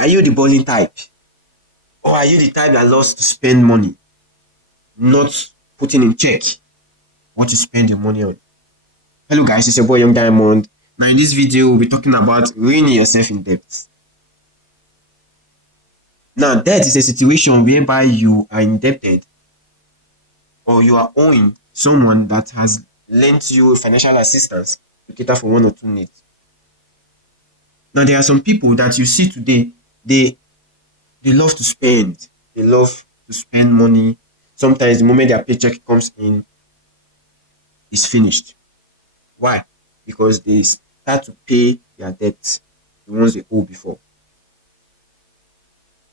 Are you the balling type? Or are you the type that loves to spend money, not putting in check what you spend your money on? Hello guys, it's your boy Young Diamond. Now in this video, we'll be talking about ruining yourself in debt. Now, debt is a situation whereby you are indebted or you are owing someone that has lent you financial assistance to cater for one or two needs. Now, there are some people that you see today, they love to spend. They love to spend money. Sometimes the moment their paycheck comes in, it's finished. Why? Because they start to pay their debts, the ones they owe before.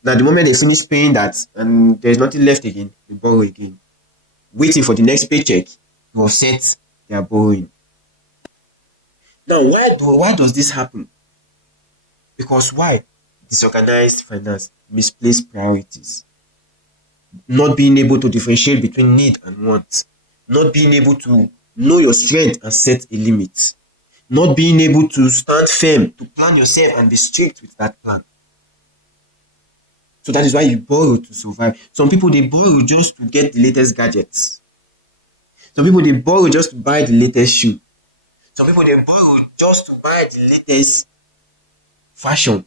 Now, the moment they finish paying that and there's nothing left again, they borrow again, waiting for the next paycheck to offset their borrowing. Now, why does this happen? Because why? Disorganized finance, misplaced priorities, not being able to differentiate between need and want, not being able to know your strength and set a limit, not being able to stand firm, to plan yourself and be strict with that plan. So that is why you borrow to survive. Some people, they borrow just to get the latest gadgets. Some people, they borrow just to buy the latest shoe. Some people, they borrow just to buy the latest fashion.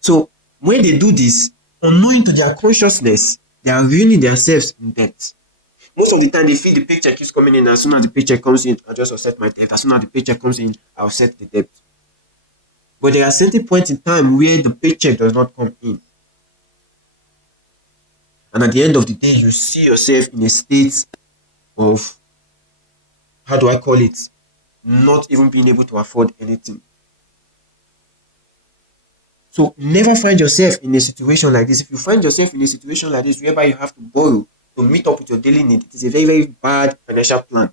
So when they do this, unknowing to their consciousness, they are ruining themselves in debt. Most of the time, they feel the paycheck keeps coming in. As soon as the paycheck comes in, I'll just offset my debt. As soon as the paycheck comes in, I'll offset the debt. But there are certain points in time where the paycheck does not come in. And at the end of the day, you see yourself in a state of, how do I call it, not even being able to afford anything. So never find yourself in a situation like this. If you find yourself in a situation like this whereby you have to borrow to meet up with your daily need, it is a very, very bad financial plan.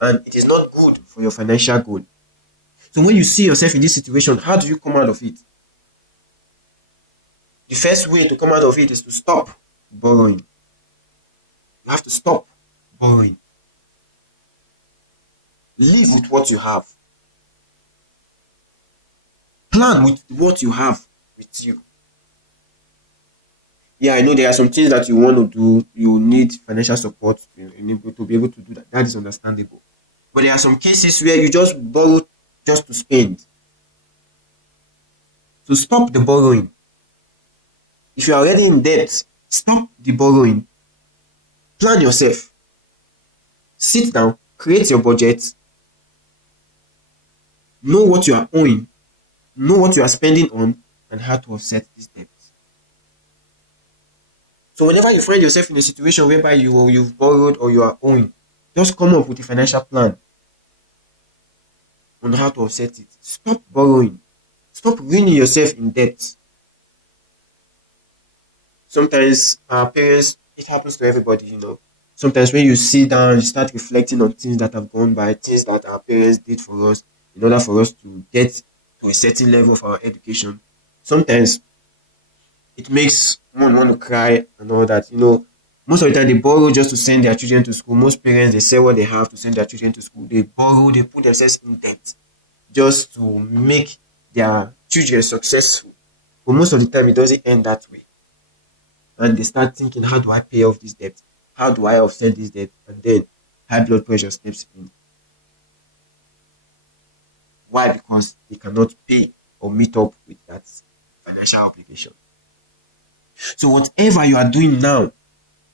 And it is not good for your financial goal. So when you see yourself in this situation, how do you come out of it? The first way to come out of it is to stop borrowing. You have to stop borrowing. Live with what you have. Plan with what you have with you. Yeah, I know there are some things that you want to do. You need financial support to be able to do that. That is understandable. But there are some cases where you just borrow just to spend. So stop the borrowing. If you are already in debt, stop the borrowing. Plan yourself. Sit down, create your budget. Know what you are owing. Know what you are spending on and how to offset this debt. So whenever you find yourself in a situation whereby you've borrowed or you are owing, just come up with a financial plan on how to offset it. Stop borrowing. Stop ruining yourself in debt. Sometimes our parents, it happens to everybody. Sometimes when you sit down, you start reflecting on things that have gone by, things that our parents did for us in order for us to get to a certain level of our education. Sometimes it makes one want to cry and all that. Most of the time they borrow just to send their children to school. Most parents, they sell what they have to send their children to school. They borrow, they put themselves in debt just to make their children successful. But most of the time, it doesn't end that way. And they start thinking, how do I pay off this debt? How do I offset this debt? And then high blood pressure steps in. Why? Because they cannot pay or meet up with that financial obligation. So whatever you are doing now,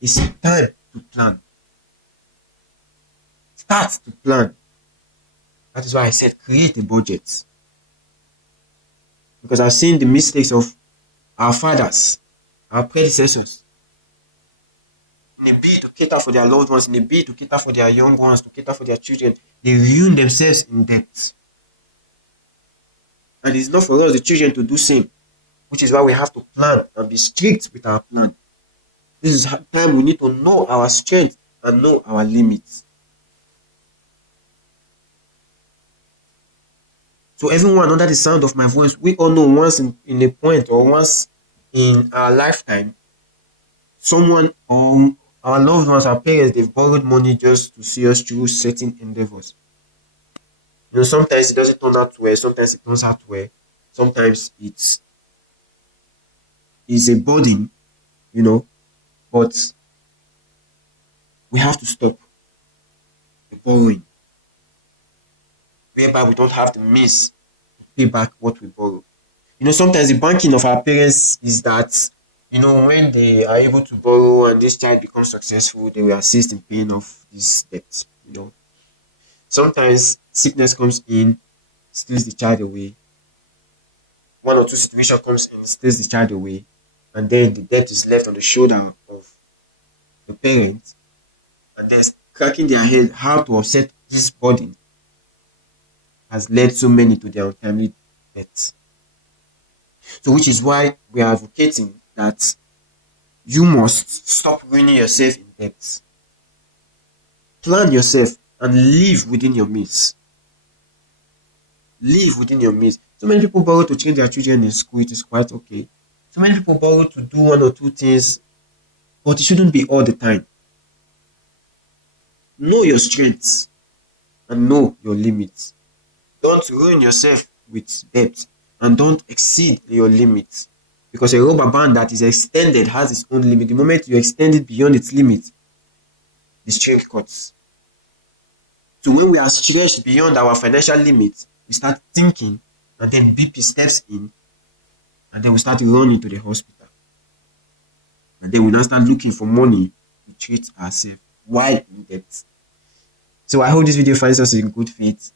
it's time to plan. Start to plan. That is why I said create a budget. Because I've seen the mistakes of our fathers, our predecessors. In a bid to cater for their loved ones, in a bid to cater for their young ones, to cater for their children, they ruin themselves in debt. And it's not for us, the children, to do same. Which is why we have to plan and be strict with our plan. This is time we need to know our strength and know our limits. So everyone under the sound of my voice, we all know once in a point or once in our lifetime, someone our loved ones, our parents, they've borrowed money just to see us through certain endeavors. Sometimes it doesn't turn out well, sometimes it turns out well. Sometimes it is a burden, you know, but we have to stop the borrowing, whereby we don't have the means to pay back what we borrow. Sometimes the banking of our parents is that, when they are able to borrow and this child becomes successful, they will assist in paying off this debt. Sometimes sickness comes in, steals the child away. One or two situation comes in, steals the child away, and then the debt is left on the shoulder of the parents, and then cracking their head how to offset this burden has led so many to their untimely death. So, which is why we are advocating that you must stop ruining yourself in debt. Plan yourself and live within your means. Live within your means. So many people borrow to train their children in school, it is quite okay. So many people borrow to do one or two things, but it shouldn't be all the time. Know your strengths and know your limits. Don't ruin yourself with debt and don't exceed your limits. Because a rubber band that is extended has its own limit. The moment you extend it beyond its limit, the string cuts. So when we are stretched beyond our financial limits, we start thinking, and then BP steps in, and then we start running to the hospital. And then we now start looking for money to treat ourselves while in debt. So I hope this video finds us in good faith.